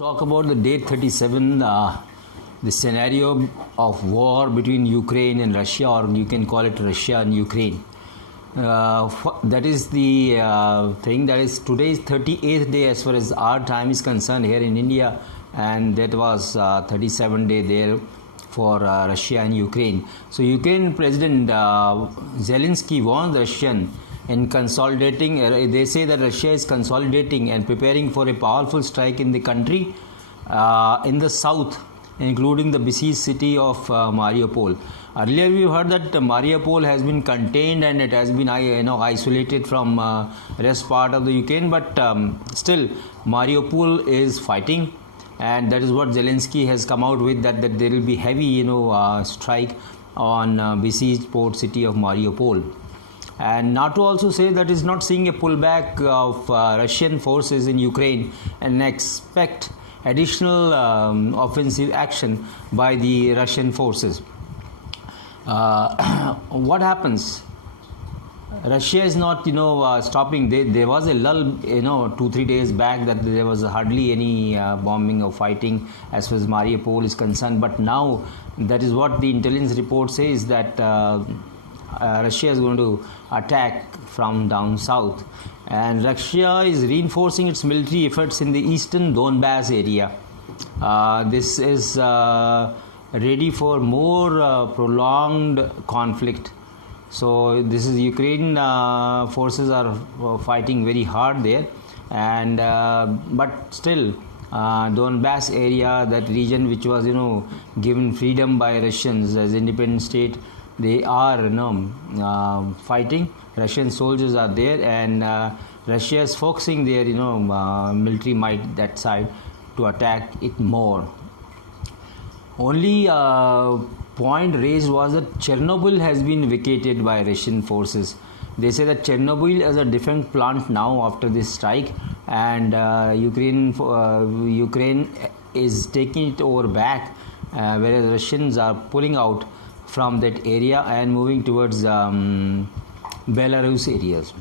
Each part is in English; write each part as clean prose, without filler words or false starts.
Talk about the date 37, the scenario of war between Ukraine and Russia, or you can call it Russia and Ukraine. That is the thing. That is today's 38th day as far as our time is concerned here in India, and that was 37th day there for Russia and Ukraine. So Ukraine President Zelensky warned the Russian in consolidating. They say that Russia is consolidating and preparing for a powerful strike in the country in the south, including the besieged city of Mariupol. Earlier we heard that Mariupol has been contained and it has been isolated from rest part of the Ukraine, but still Mariupol is fighting, and that is what Zelensky has come out with, that there will be heavy strike on besieged port city of Mariupol. And NATO also say that is not seeing a pullback of Russian forces in Ukraine and expect additional offensive action by the Russian forces. What happens? Russia is not stopping. There was a lull 2-3 days back that there was hardly any bombing or fighting as far as Mariupol is concerned, but now that is what the intelligence report says, that Russia is going to attack from down south, and Russia is reinforcing its military efforts in the eastern Donbass area. This is ready for more prolonged conflict. So this is Ukraine forces are fighting very hard there, and but still Donbass area, that region which was given freedom by Russians as independent state, they are fighting. Russian soldiers are there, and Russia is focusing their military might that side to attack it more. Only point raised was that Chernobyl has been vacated by Russian forces. They say that Chernobyl is a defunct plant now after this strike, and Ukraine is taking it over back, whereas Russians are pulling out from that area and moving towards Belarus areas.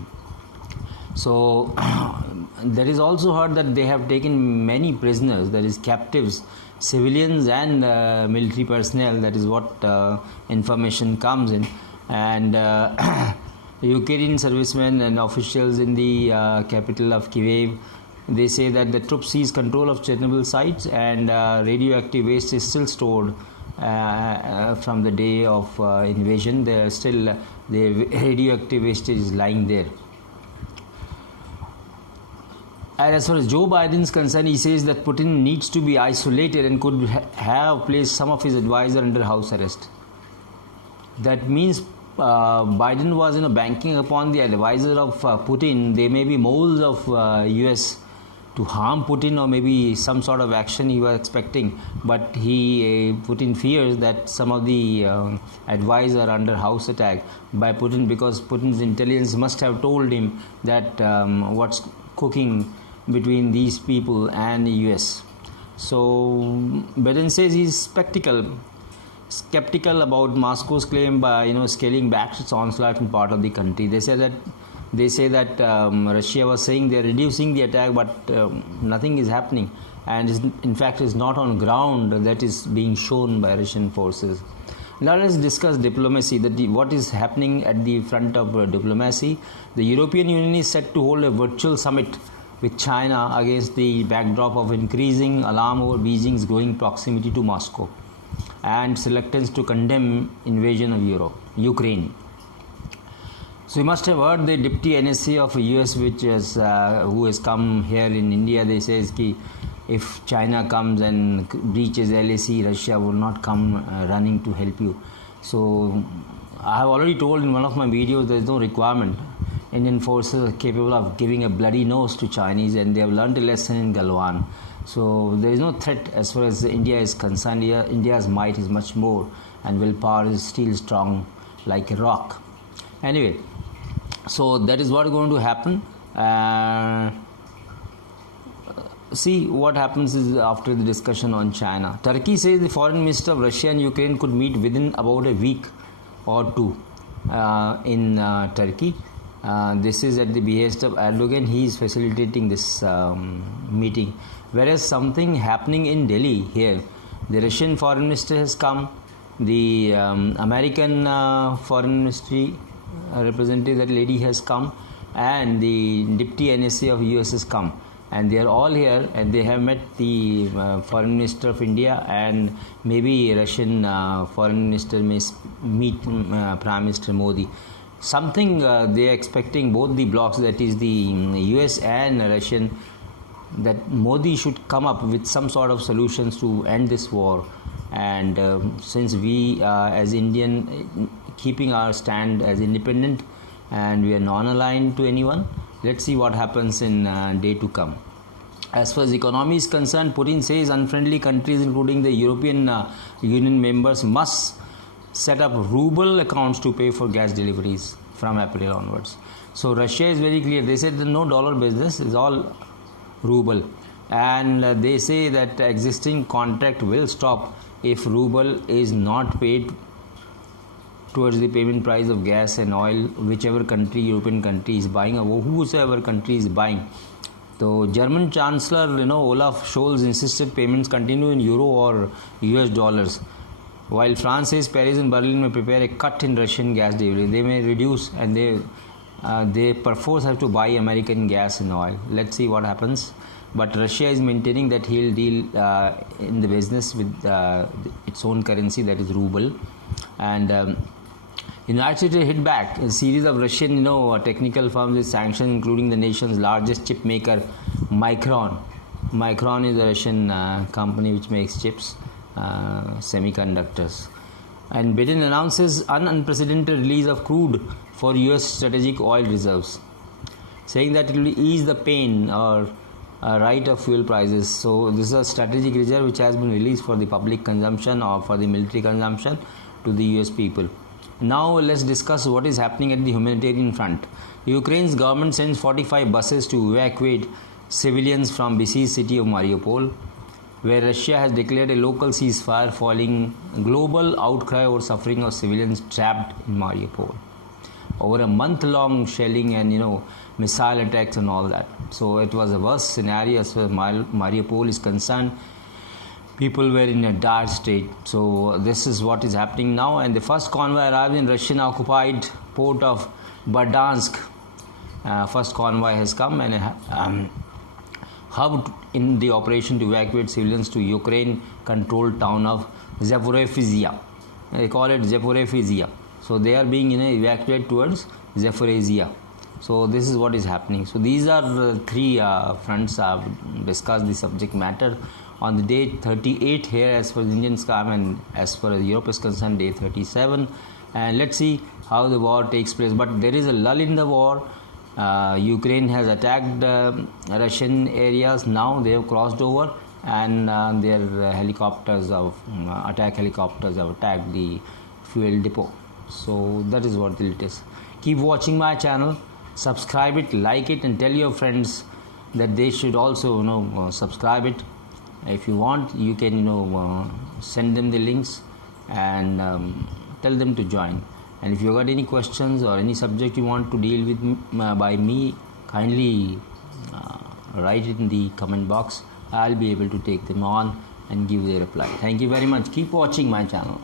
So there is also heard that they have taken many prisoners, that is captives, civilians and military personnel. That is what information comes in, and Ukrainian servicemen and officials in the capital of Kyiv, they say that the troops seize control of Chernobyl sites, and radioactive waste is still stored from the day of invasion. There are still the radioactive waste is lying there. And as far as Joe Biden is concerned, he says that Putin needs to be isolated and could have placed some of his advisors under house arrest. That means Biden was banking upon the advisor of Putin. They may be moles of US to harm Putin, or maybe some sort of action he was expecting, but Putin fears that some of the advisors are under house attack by Putin, because Putin's intelligence must have told him that what's cooking between these people and the US. So Biden says he's skeptical about Moscow's claim by scaling back its onslaught in part of the country. They say that Russia was saying they're reducing the attack, but nothing is happening, and in fact is not on ground that is being shown by Russian forces. Now let's discuss diplomacy. What is happening at the front of diplomacy? The European Union is set to hold a virtual summit with China against the backdrop of increasing alarm over Beijing's growing proximity to Moscow and its reluctance to condemn invasion of Ukraine. So you must have heard the Deputy NSA of US, who has come here in India. They say that if China comes and breaches LAC, Russia will not come running to help you. So I have already told in one of my videos, there is no requirement. Indian forces are capable of giving a bloody nose to Chinese, and they have learned a lesson in Galwan. So there is no threat as far as India is concerned. India's might is much more, and willpower is still strong like a rock. Anyway, so that is what is going to happen. See what happens is after the discussion on China. Turkey says the foreign minister of Russia and Ukraine could meet within about a week or two in Turkey. This is at the behest of Erdogan. He is facilitating this meeting. Whereas something happening in Delhi here, the Russian foreign minister has come, the American foreign ministry representative, that lady has come, and the deputy NSA of US has come, and they are all here, and they have met the foreign minister of India, and maybe Russian foreign minister may meet Prime Minister Modi. Something they are expecting, both the blocs, that is the US and Russian, that Modi should come up with some sort of solutions to end this war. And since we as Indian keeping our stand as independent, and we are non-aligned to anyone, let's see what happens in day to come. As far as economy is concerned, Putin says unfriendly countries including the European Union members must set up ruble accounts to pay for gas deliveries from April onwards. So Russia is very clear. They said that no dollar business, is all ruble, and they say that existing contract will stop if ruble is not paid towards the payment price of gas and oil, whichever country, European country is buying, or whosoever country is buying. So German Chancellor, Olaf Scholz insisted payments continue in euro or US dollars, while France says Paris and Berlin may prepare a cut in Russian gas delivery. They may reduce, and they perforce have to buy American gas and oil. Let's see what happens. But Russia is maintaining that he'll deal in the business with its own currency, that is ruble. And United States hit back. A series of Russian technical firms with sanctions, including the nation's largest chip maker, Micron. Micron is a Russian company which makes chips, semiconductors. And Biden announces unprecedented release of crude for US strategic oil reserves, saying that it will ease the pain or right of fuel prices. So this is a strategic reserve which has been released for the public consumption or for the military consumption to the US people. Now let's discuss what is happening at the humanitarian front. Ukraine's government sends 45 buses to evacuate civilians from besieged city of Mariupol, where Russia has declared a local ceasefire following global outcry over suffering of civilians trapped in Mariupol over a month-long shelling and missile attacks and all that. So it was a worse scenario as far as Mariupol is concerned. People were in a dire state. So this is what is happening now. And the first convoy arrived in Russian-occupied port of Berdansk. First convoy has come and hubbed in the operation to evacuate civilians to Ukraine-controlled town of Zaporizhzhia. They call it Zaporizhzhia. So they are being evacuated towards Zaporizhzhia. So this is what is happening. So these are the three fronts. I have discussed the subject matter. On the day 38 here, as far as Indians come, and as far as Europe is concerned, day 37. And let's see how the war takes place. But there is a lull in the war. Ukraine has attacked Russian areas. Now they have crossed over, and their helicopters of attack helicopters have attacked the fuel depot. So that is what it is. Keep watching my channel, subscribe it, like it, and tell your friends that they should also subscribe it. If you want, you can send them the links and tell them to join. And if you got any questions or any subject you want to deal with by me, kindly write it in the comment box. I'll be able to take them on and give the reply. Thank you very much. Keep watching my channel.